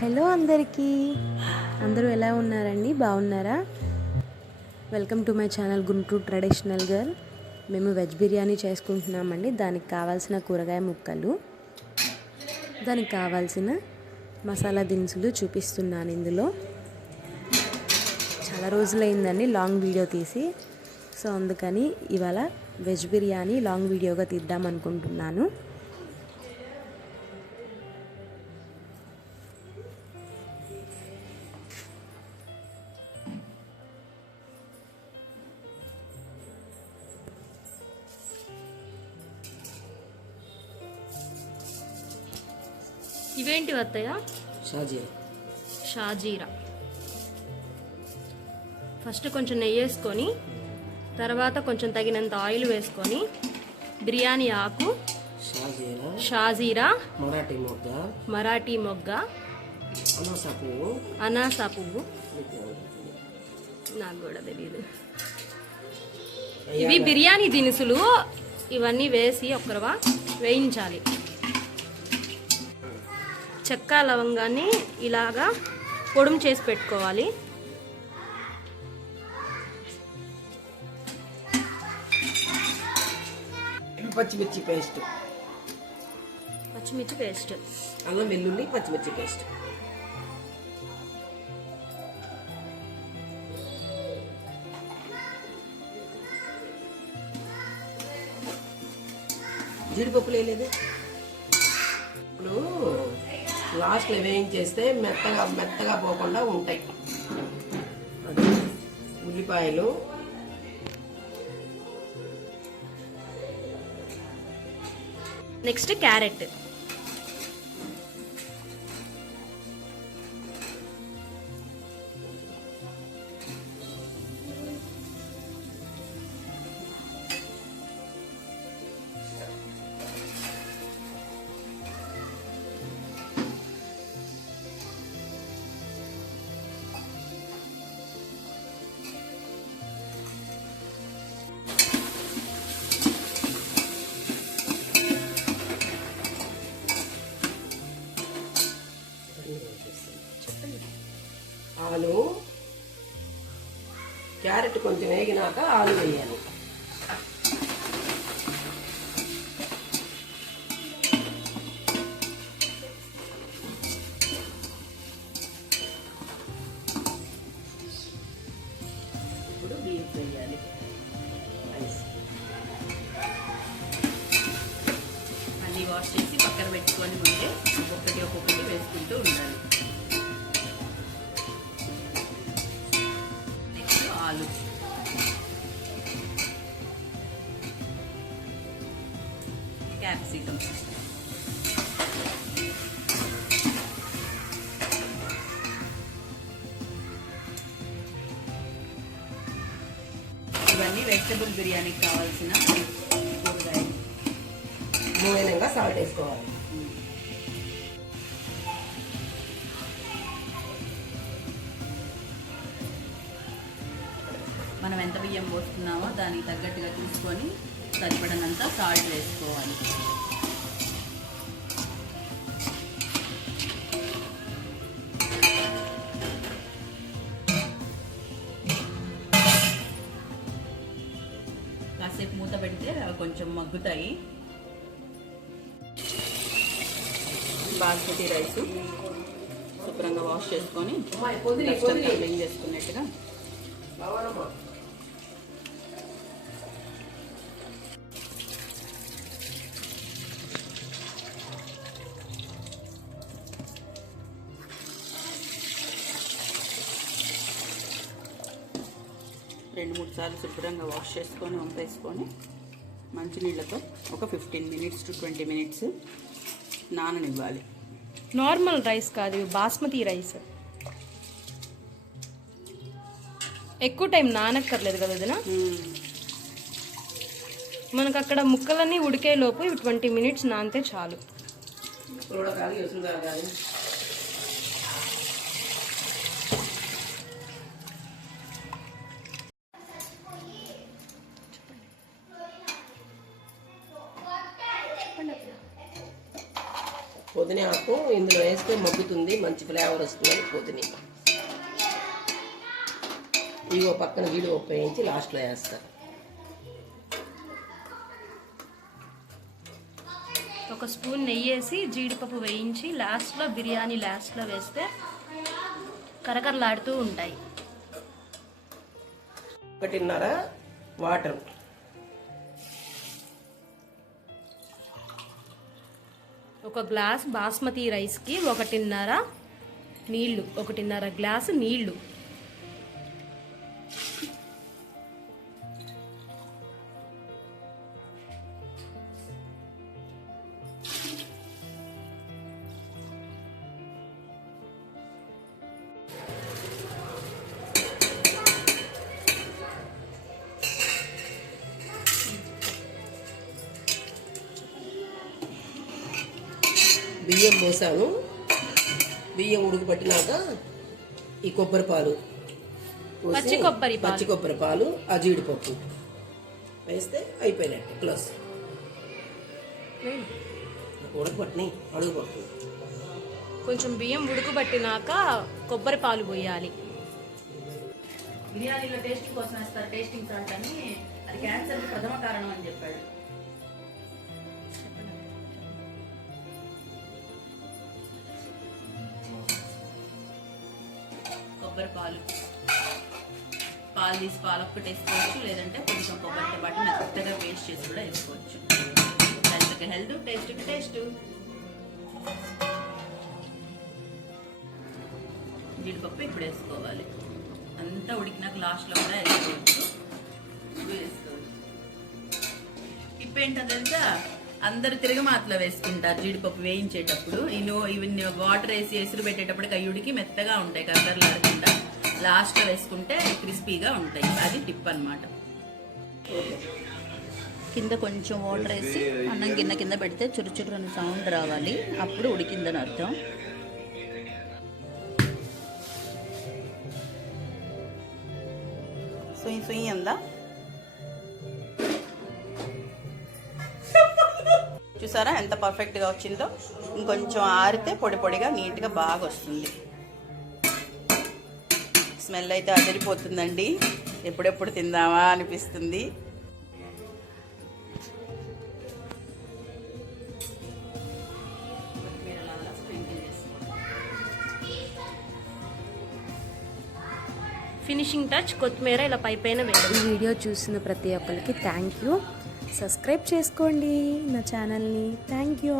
Hello అందరికీ, అందరూ ఎలా ఉన్నారండి? బాగున్నారా? Welcome to my channel Guntur traditional girl. మేము వెజ్ బిర్యానీ చేసుకుంటున్నామండి. దానికి కావాల్సిన కూరగాయ ముక్కలు, దానికి కావాల్సిన మసాలా దినుసులు చూపిస్తున్నాను. ఇందులో చాలా రోజులైందండి లాంగ్ వీడియో తీసి, సో అందుకని ఇవాళ వెజ్ బిర్యానీ లాంగ్ వీడియోగా తీద్దాం అనుకుంటున్నాను. ఇవేంటి వత్తయ్య? షాజీరా. ఫస్ట్ కొంచెం నెయ్యి వేసుకొని, తర్వాత కొంచెం తగినంత ఆయిల్ వేసుకొని, బిర్యానీ ఆకు, షాజీరా, మరాఠీ మొగ్గ, అనాసా పువ్వు, నాకు కూడా తెలియదు, ఇవి బిర్యానీ దినుసులు. ఇవన్నీ వేసి ఒక్కరవా వేయించాలి. చెక్క లవంగాన్ని ఇలాగా పొడుము చేసి పెట్టుకోవాలి. పచ్చిమిర్చి పేస్ట్, అల్లం వెల్లుల్లి పచ్చిమిర్చి పేస్ట్, జీడిపప్పులు వేయలేదు. ఇప్పుడు లాస్ట్లో వేయించేస్తే మెత్తగా పోకుండా ఉంటాయి. ఉల్లిపాయలు, నెక్స్ట్ క్యారెట్, ఆలు, క్యారెట్ కొంచెం వేగినాక ఆలు వేయాలి. ఇప్పుడు బీఫ్ వేయాలి. అన్నీ వాష్ చేసి పక్కన పెట్టుకొని ఉంటే ఒక్కొక్కటి వేసుకుంటూ ఉండాలి. ఆలు, క్యాప్సికమ్, ఇవన్నీ వెజిటబుల్ బిర్యానీకి కావాల్సిన కూరగాయలు. మూలంగా సాల్ట్ వేసుకోవాలి. మనం ఎంత బియ్యం పోస్తున్నామో దానికి తగ్గట్టుగా చూసుకొని సరిపడినంత సాల్ట్ వేసుకోవాలి. కాసేపు మూత పెడితే అవి కొంచెం మగ్గుతాయి. బాస్మతి రైస్ శుభ్రంగా వాష్ చేసుకొని క్లీన్ చేసుకున్నట్టుగా రెండు మూడు సార్లు శుభ్రంగా వాష్ చేసుకొని వంపేసుకొని మంచినీళ్ళతో ఒక 15 minutes to 20 minutes నాననివ్వాలి. నార్మల్ రైస్ కాదు, బాస్మతి రైస్. ఎక్కువ టైం నానక్కర్లేదు కదా వదినా? మనకు అక్కడ ముక్కలన్నీ ఉడికేలోపు 20 minutes నానితే చాలు. పుదీనా ఆకు కరివేపాకు ఇందులో వేస్తే మగ్గుతుంది, మంచి ఫ్లేవర్ వస్తుంది. కొద్దిని ఇగో పక్కన జీడిపప్పు వేయించి లాస్ట్లో వేస్తారు. ఒక స్పూన్ నెయ్యి వేసి జీడిపప్పు వేయించి బిర్యానీ లాస్ట్లో వేస్తే కరకరలాడుతూ ఉంటాయి. 1.5 వాటర్, ఒక గ్లాస్ బాస్మతి రైస్కి 1.5 నీళ్లు, 1.5 గ్లాసు నీళ్లు. బియ్యం పోసాను. బియ్యం ఉడకబట్టినాక ఈ కొబ్బరి పాలు పోసి, పచ్చి కొబ్బరి పాలు, ఆ జీడిపప్పు వేస్తే అయిపోయినట్టు. ప్లస్ ఉడకబట్టినాయి, అడుగు పప్పు. కొంచెం బియ్యం ఉడకబట్టినాక కొబ్బరి పాలు పోయాలి. బిర్యానీలో టేస్టింగ్ కోసం వేస్తారు టేస్టింగ్ సాల్ట్ అని. అది క్యాన్సర్కి ప్రథమ కారణం అని చెప్పాడు. కొబ్బరి పాలు తీసి పాలు ఒక్కటి వేసుకోవచ్చు, లేదంటే కొంచెం కొబ్బరితో పాటు మెత్తగా పేస్ట్ చేసి కూడా వేసుకోవచ్చు. హెల్త్కి హెల్త్, టేస్ట్కి టేస్ట్. జీడిపప్పు ఇప్పుడు వేసుకోవాలి. అంతా ఉడికినాక లాస్ట్లో కూడా వేసుకోవచ్చు. టిప్ ఏంటో తెలుసా, అందరు తిరగమాతలో వేసుకుంటారు జీడిపప్పు వేయించేటప్పుడు. ఇవన్నీ వాటర్ వేసి ఎసురు పెట్టేటప్పుడు కయ్యుడికి మెత్తగా ఉంటాయి, కర్రలాడకుండా. లాస్ట్లో వేసుకుంటే క్రిస్పీగా ఉంటాయి. అది టిప్ అన్నమాట. కింద కొంచెం వాటర్ వేసి అన్నం కింద పెడితే చురుచురు అని సౌండ్ రావాలి, అప్పుడు ఉడికిందని అర్థం. సుయి సుయి అందా. చూసారా ఎంత పర్ఫెక్ట్గా వచ్చిందో. ఇంకొంచెం ఆరితే పొడి పొడిగా నీట్గా బాగా వస్తుంది. స్మెల్ అయితే అదిరిపోతుందండి. ఎప్పుడెప్పుడు తిందామా అనిపిస్తుంది. ఫినిషింగ్ టచ్ కొత్తిమీర ఇలా పైన వేయాలి. ఈ వీడియో చూసిన ప్రతి ఒక్కరికి థ్యాంక్ యూ. సబ్స్క్రైబ్ చేసుకోండి నా ఛానల్ని. Thank you.